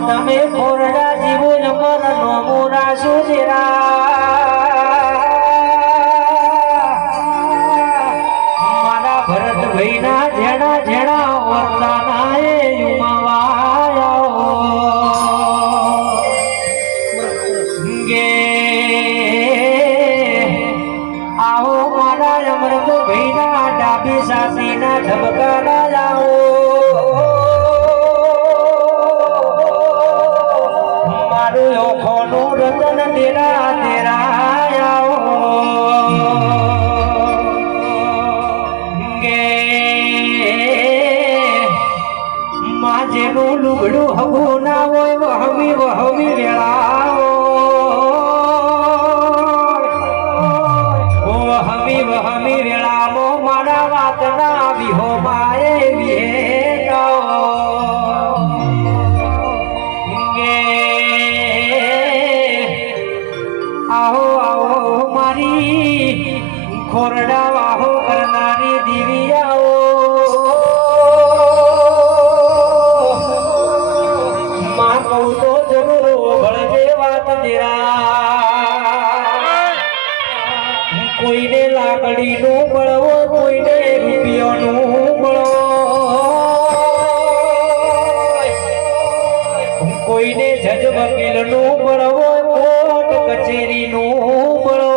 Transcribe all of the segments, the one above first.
તમે ખોરડા જીવો નમર નોમોરા મારા ભરત ભાઈના જેણા જેણા વરદાના એ આવો મારા અમૃત ભાઈના ડાબી સાસીના ધબકારા જાઓ રતન તેરા તેરા માજેનું લુગડું હવું ના હોય વહમી વહમી વેળાઓ વહમી વહમી વેળામો મારા વાતના વિહો માએ વિહે આહો આહો મારી ખોરડા વાહો કરનારી દિવ્યાઓ માં કહું તો જરૂર ભળજે વાત જરા કોઈને લાકડીનું બળવો કોઈને રૂપિયાનું બળવો કોઈને જજ વકીલનું બળવો કચેરીનું બળો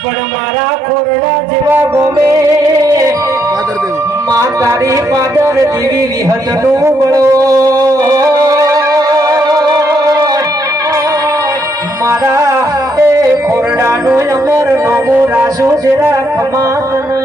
પણ મારા ખોરડા જેવા ગમે માં તારી પાદર જેવી વિહતનું બળો મારા એ ખોરડાનું અમર નમો રાશુ જરા કમાન